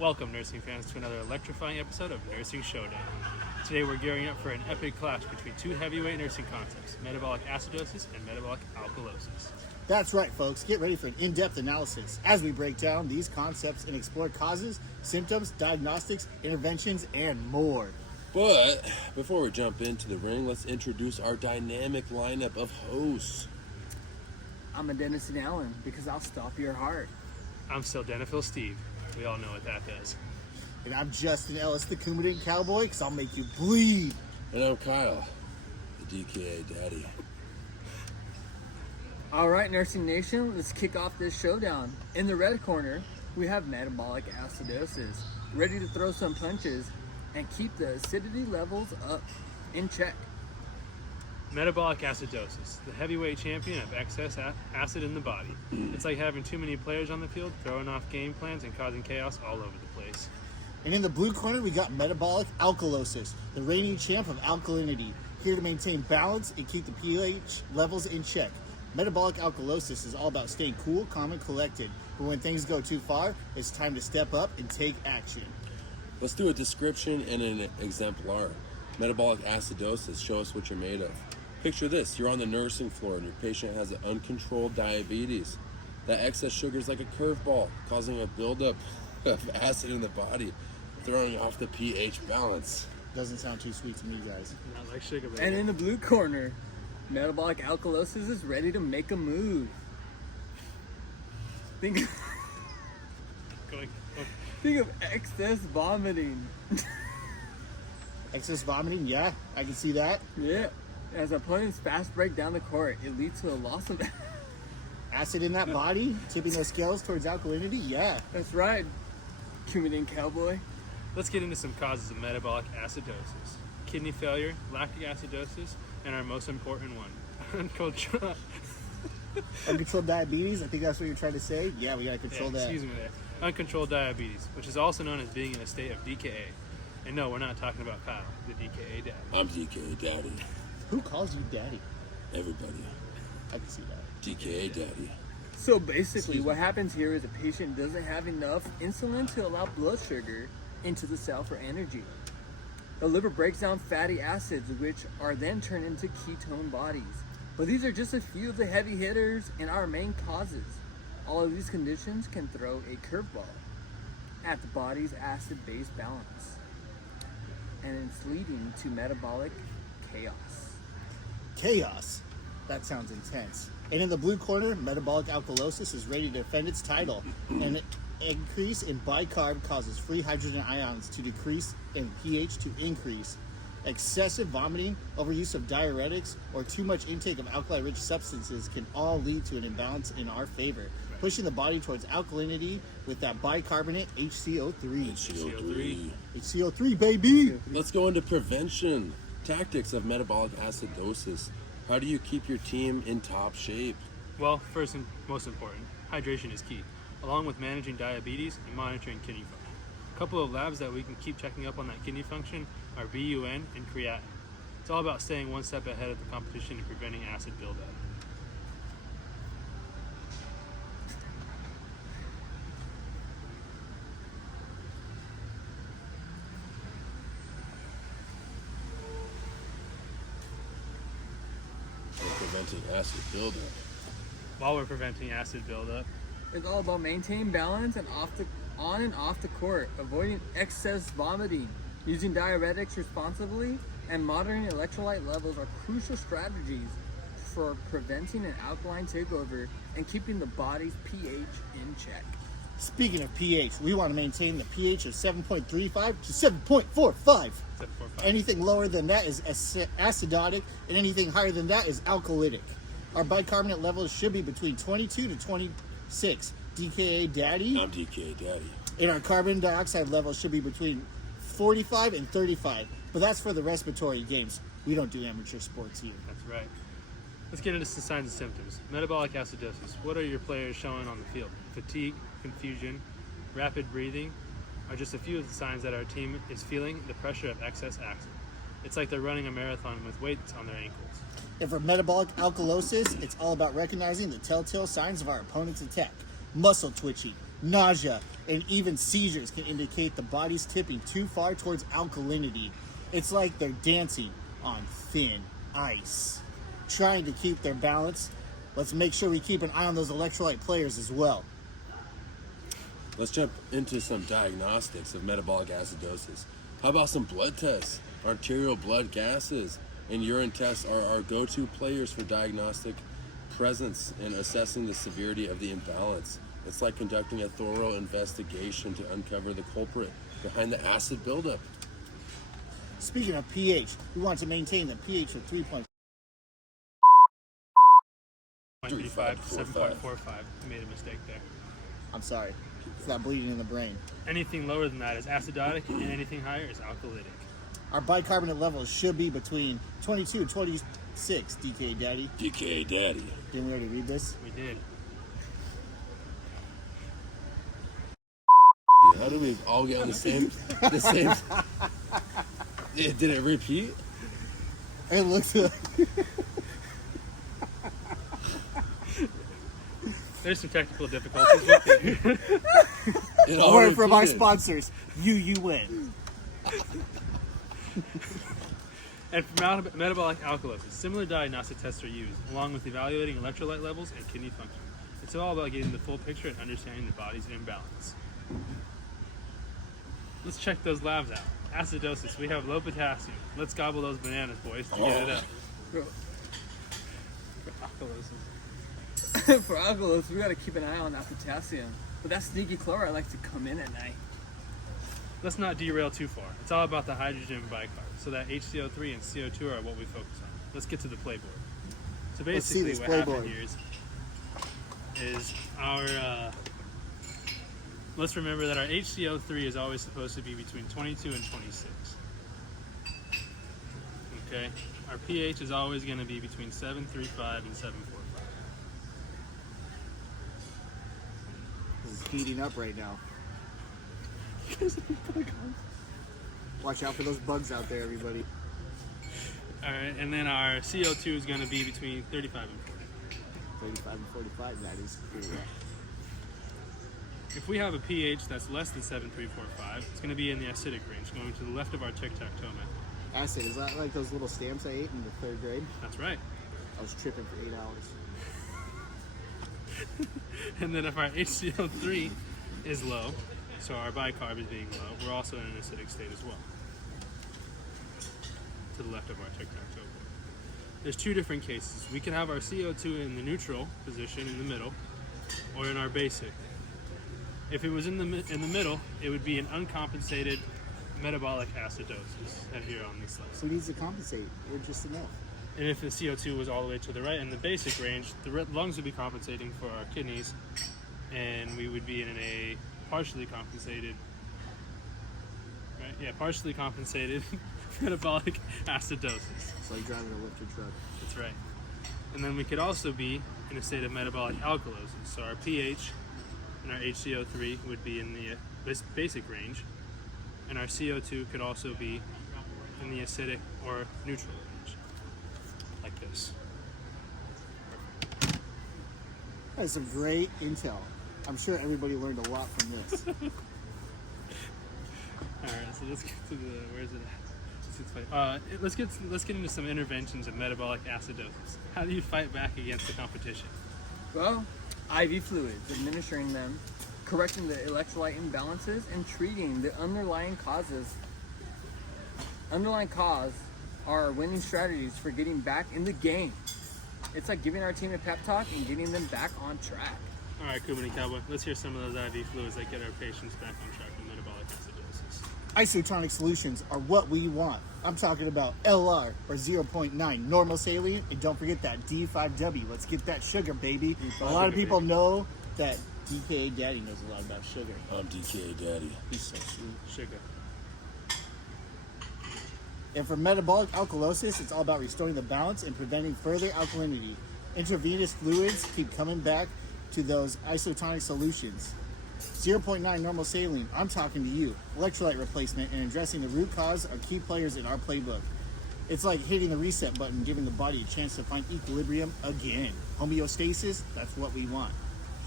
Welcome, nursing fans, to another electrifying episode of Nursing Showdown. Today we're gearing up for an epic clash between two heavyweight nursing concepts, metabolic acidosis and metabolic alkalosis. That's right, folks. Get ready for an in-depth analysis as we break down these concepts and explore causes, symptoms, diagnostics, interventions, and more. But before we jump into the ring, let's introduce our dynamic lineup of hosts. I'm a Dennison Allen because I'll stop your heart. I'm still Denafil Steve. We all know what that does. And I'm Justin Ellis, the Coumadin Cowboy, because I'll make you bleed. And I'm Kyle, the DKA Daddy. All right, Nursing Nation, let's kick off this showdown. In the red corner, we have metabolic acidosis, ready to throw some punches and keep the acidity levels up in check. Metabolic acidosis, the heavyweight champion of excess acid in the body. It's like having too many players on the field, throwing off game plans and causing chaos all over the place. And in the blue corner, we got metabolic alkalosis, the reigning champ of alkalinity, here to maintain balance and keep the pH levels in check. Metabolic alkalosis is all about staying cool, calm, and collected. But when things go too far, it's time to step up and take action. Let's do a description and an exemplar. Metabolic acidosis, show us what you're made of. Picture this, you're on the nursing floor and your patient has an uncontrolled diabetes. That excess sugar is like a curveball, causing a buildup of acid in the body, throwing off the pH balance. Doesn't sound too sweet to me, guys. Not like sugar, baby. And in the blue corner, metabolic alkalosis is ready to make a move. Think of excess vomiting. Excess vomiting, yeah, I can see that. Yeah. As opponents fast break down the court, it leads to a loss of Acid in that body, tipping those scales towards alkalinity, yeah. That's right, Coumadin Cowboy. Let's get into some causes of metabolic acidosis. Kidney failure, lactic acidosis, and our most important one, Uncontrolled diabetes, I think that's what you're trying to say. Yeah, we gotta control that. Excuse me there. Uncontrolled diabetes, which is also known as being in a state of DKA. And no, we're not talking about Kyle, the DKA dad. I'm DKA Daddy. Who calls you daddy? Everybody. I can see that. DKA Daddy. So basically what happens here is a patient doesn't have enough insulin to allow blood sugar into the cell for energy. The liver breaks down fatty acids, which are then turned into ketone bodies. But these are just a few of the heavy hitters and our main causes. All of these conditions can throw a curveball at the body's acid-base balance, and it's leading to metabolic chaos. Chaos. That sounds intense. And in the blue corner, metabolic alkalosis is ready to defend its title. An increase in bicarb causes free hydrogen ions to decrease and pH to increase. Excessive vomiting, overuse of diuretics, or too much intake of alkali-rich substances can all lead to an imbalance in our favor, pushing the body towards alkalinity with that bicarbonate HCO3. HCO3. HCO3, baby! Let's go into prevention. Tactics of metabolic acidosis. How do you keep your team in top shape? Well, first and most important, hydration is key, along with managing diabetes and monitoring kidney function. A couple of labs that we can keep checking up on that kidney function are BUN and creatinine. It's all about staying one step ahead of the competition and preventing acid buildup. Preventing acid buildup. While we're preventing acid buildup, It's all about maintaining balance and on and off the court, avoiding excess vomiting, using diuretics responsibly, and monitoring electrolyte levels are crucial strategies for preventing an alkaline takeover and keeping the body's pH in check. Speaking of pH, we want to maintain the pH of 7.35 to 7.45. 7.45. Anything lower than that is acidotic, and anything higher than that is alkalytic. Our bicarbonate levels should be between 22 to 26 DKA daddy, I'm DK Daddy. and our carbon dioxide levels should be between 45 and 35. But that's for the respiratory games. We don't do amateur sports here. That's right. Let's get into some signs and symptoms. Metabolic acidosis. What are your players showing on the field? Fatigue, confusion, rapid breathing are just a few of the signs that our team is feeling the pressure of excess acid. It's like they're running a marathon with weights on their ankles. And for metabolic alkalosis, it's all about recognizing the telltale signs of our opponent's attack. Muscle twitching, nausea, and even seizures can indicate the body's tipping too far towards alkalinity. It's like they're dancing on thin ice. Trying to keep their balance, let's make sure we keep an eye on those electrolyte players as well. Let's jump into some diagnostics of metabolic acidosis. How about some blood tests? Arterial blood gases and urine tests are our go-to players for diagnostic presence and assessing the severity of the imbalance. It's like conducting a thorough investigation to uncover the culprit behind the acid buildup. Speaking of pH, we want to maintain the pH of 3.5. 0.35 to 7.45. I made a mistake there. I'm sorry, it's not bleeding in the brain. Anything lower than that is acidotic, and anything higher is alkalytic. Our bicarbonate levels should be between 22 and 26 DK daddy. DK Daddy. Didn't we already read this? We did. How do we all get on the same? Did it repeat? It looks like There's some technical difficulties with it. It a all word from our repeated. sponsors. You win. And for metabolic alkalosis, similar diagnostic tests are used, along with evaluating electrolyte levels and kidney function. It's all about getting the full picture and understanding the body's imbalance. Let's check those labs out. Acidosis, we have low potassium. Let's gobble those bananas, boys, to get it up. Alkalosis. For alkalosis, we gotta keep an eye on that potassium. But that sneaky chloride likes to come in at night. Let's not derail too far. It's all about the hydrogen and bicarb. So that HCO3 and CO2 are what we focus on. Let's get to the playboard. So Let's see basically this what playboard. happened here is our, let's remember that our HCO3 is always supposed to be between 22 and 26. Okay? Our pH is always going to be between 7.35 and 7.45. This is heating up right now. Watch out for those bugs out there, everybody. Alright, and then our CO2 is going to be between 35 and 40. 35 and 45, that is correct. If we have a pH that's less than 7.345, it's going to be in the acidic range, going to the left of our tic-tac-toe method. Acid, is that like those little stamps I ate in the 3rd grade? That's right. I was tripping for 8 hours. And then if our HCO3 is low, so our bicarb is being low, we're also in an acidic state as well. To the left of our tic-tac-toe board. There's two different cases. We can have our CO2 in the neutral position in the middle, or in our basic. If it was in the middle, it would be an uncompensated metabolic acidosis here on this list. Who needs to compensate? We're just enough. And if the CO2 was all the way to the right in the basic range, the lungs would be compensating for our kidneys, and we would be in a partially compensated, right? Yeah, partially compensated metabolic acidosis. It's like driving a lifted truck. That's right. And then we could also be in a state of metabolic alkalosis. So our pH and our HCO3 would be in the basic range, and our CO2 could also be in the acidic or neutral range, like this. That's some great intel. I'm sure everybody learned a lot from this. All right, so let's get to the where's it at? Let's get into some interventions of metabolic acidosis. How do you fight back against the competition? Well, IV fluids, administering them, correcting the electrolyte imbalances, and treating the underlying causes. Underlying cause are winning strategies for getting back in the game. It's like giving our team a pep talk and getting them back on track. All right, Kumani Cowboy, let's hear some of those IV fluids that get our patients back on track with metabolic acidosis. Isotonic solutions are what we want. I'm talking about LR or 0.9 normal saline, and don't forget that D5W. Let's get that sugar, baby. A lot of people know that DKA Daddy knows a lot about sugar. I'm DKA Daddy. He's so sweet. Sugar. And for metabolic alkalosis, it's all about restoring the balance and preventing further alkalinity. Intravenous fluids keep coming back to those isotonic solutions. 0.9 normal saline, I'm talking to you. Electrolyte replacement and addressing the root cause are key players in our playbook. It's like hitting the reset button, giving the body a chance to find equilibrium again. Homeostasis, that's what we want.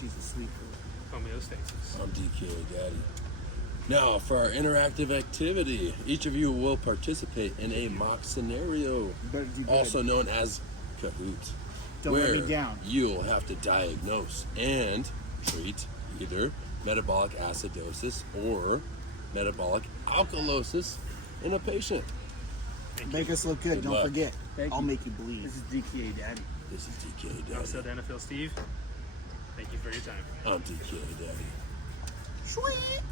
She's asleep for it. Homeostasis. I'm DKA Daddy. Now, for our interactive activity, each of you will participate in a mock scenario, Better do good. also known as Kahoot, Don't where let me down. you'll have to diagnose and treat either metabolic acidosis or metabolic alkalosis in a patient. Make us look good, Good don't luck. forget. Thank I'll you. make you believe. This is DKA Daddy. This is DKA Daddy. Episode NFL Steve, thank you for your time. I'm DKA Daddy. Sweet.